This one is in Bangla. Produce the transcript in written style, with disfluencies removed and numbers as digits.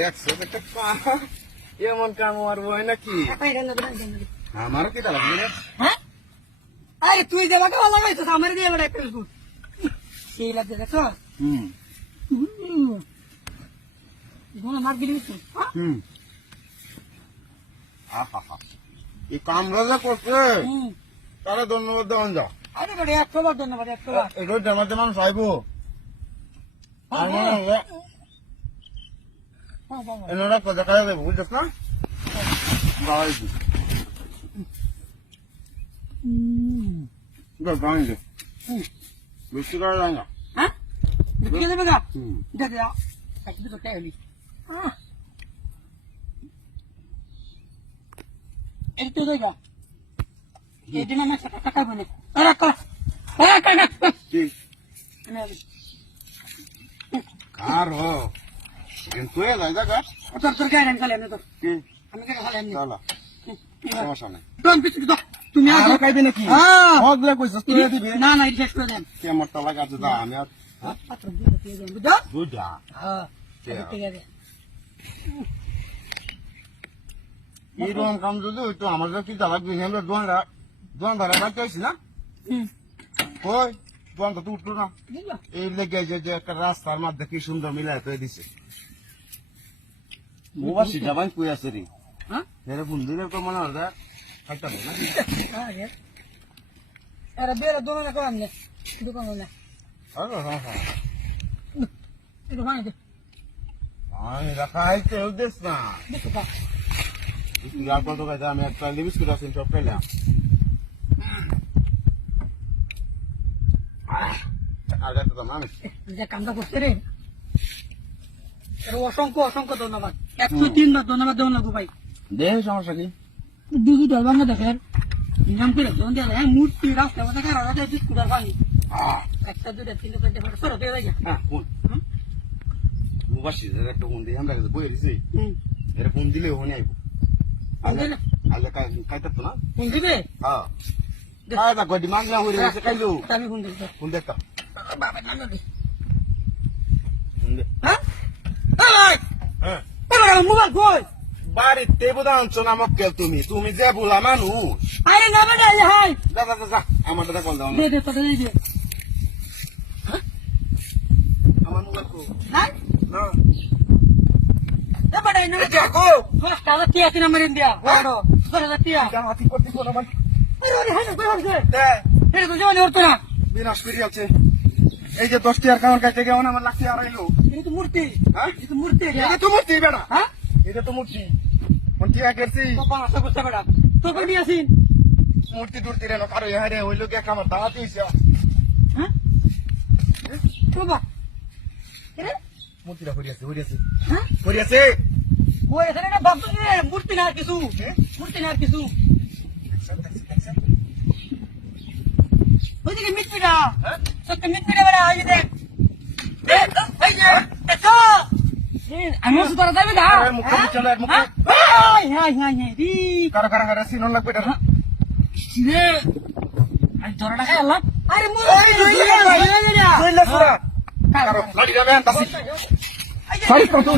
দেখছো একটা এমন কাম আর হয় নাকি আমার কি তা লাগবে রে? হ্যাঁ আরে তুই যে বাকা ভালো লাগাইছিস আমার দিয়ে বড় একটা বিস্কুট সেই লাগছে দেখছো কোন মার দিলি তুই আহা এই কাম রাজা করছে তারা ধন্যবাদ দেওয়ান যাও। আরে বড় 100 বার ধন্যবাদ 100 বার এগুলো জামা জামান চাইবো এনারা কথা খাওয়া দেবো বুঝছিস না গাইছি গাইছি বেশি করা যায় না। হ্যাঁ দেখে দেবে গা দেখে দাও একটু তো টাইলি একটু দেগা এই দিন আমি টাকা বলে আরে কা কি কার হো কিন্তু এ লাইদা কার তোর তোর গায়ে খালি আমি তো কি আমি কে খালি আমি চলো সমস্যা নাই তোম পিছু তো তুমি আর কাইবে নাকি হ্যাঁ হগলে কইছস তুই দিবি না না এটা করে দেন কে মত লাগা আছে দা আমি আর পাত্র দিয়ে দিয়ে দেন বুঝছো বুঝা হ্যাঁ ঠিক আছে এরকম কাম যদি হইতো আমার কি তা লাগবে আমরা দোয়ান ধারা রাখতেছি না কই দোয়ান তো উঠলো না এই লেগে যে একটা রাস্তার মধ্যে কি সুন্দর মিলাই তো দিছে মোবা সিটা বাই কই আছে রে হ্যাঁ এর ফোন দিলে তো মনে হয় একটা না আরে আরে বেরে দোনো না কম নে দোকান না আরে হ্যাঁ হ্যাঁ এটা ভাঙ দে আমি রাখা হইতে উদ্দেশ্য না দেখো কা তুই আর কত কাজ আমি একটা বিস্কুট আছে সব পেলাম আর একটা তো মানুষ যে কামটা করতে রে এর অসংখ্য অসংখ্য ধন্যবাদ 103 বার ধন্যবাদ দেওয়া লাগবে ভাই দেহ সমস্যা কি দিদি দল ভাঙা দেখেন নিয়ম করে দোন দেয় হ্যাঁ মূর্তি রাস্তা মধ্যে কারো রাতে বিস্কুট আর পানি একটা দুটো তিনটে চারটে পাঁচটা সরো দিয়ে যায় হ্যাঁ কোন মুবাসি একটা ফোন দিয়ে আমরা কাছে বই দিছি এর ফোন দিলে হনে আইবো আল্লাহ খাইতে তো না ফোন দিবে হ্যাঁ খাইতা গডি মাংলা হইরে গেছে খাইলো আমি ফোন দিতে ফোন দেখতা বাবা নাম দে ফোন দে হ্যাঁ হ্যাঁ এই মোবাইল কই বাড়িতে বুঝাচ্ছ না মক্কে তুমি যে ভুলা মানুষ আরে না বেটা এই হাই যা যা যা আমার দাদা কল দাও দে দে তো দে দে আমার মোবাইল কো না না এ বেটা না যা কো ফার্স্ট আলা টিয়া তিন নাম্বার ইন্ডিয়া বড় বড় টিয়া যা হাতি করতে কোন আমার আরে হাই কই হচ্ছে দে এটা তো জনি হতো না বিনাশ করি আছে এই যে 10 টিয়ার কাউন্ট কাটতে গেও না আমার লাখ টিয়া আইলো এটা তো মূর্তি হ্যাঁ এটা তো মূর্তি এটা তো মূর্তি বেটা হ্যাঁ এটা তো মূর্তি কোন টিয়া করছি বাবা আশা করতে বেটা তো কই নিয়াছিন মূর্তি টুর্তি রে না কারো হারে হইলো কি আমার দাওয়াত হইছে হ্যাঁ বাবা এরে মূর্তিটা হইছে হ্যাঁ হইছে ওই এখানে না বাপ মূর্তি না আর কিছু মূর্তি না আর কিছু ওইদিকে মিটপিটা সত্য মিটপিটা বেড়া ওই যে দেখ এই যে দেখো আমি সুতরা যাবে গা মুখে চলে মুখে হাই হাই হাই হাই রি কারা কারা কারা সিন লাগবে এটা রে আই ধরাটা খাই আল্লাহ আরে মোর কইলা সুরা কারো গাড়ি যাবেন তাসি সরি কত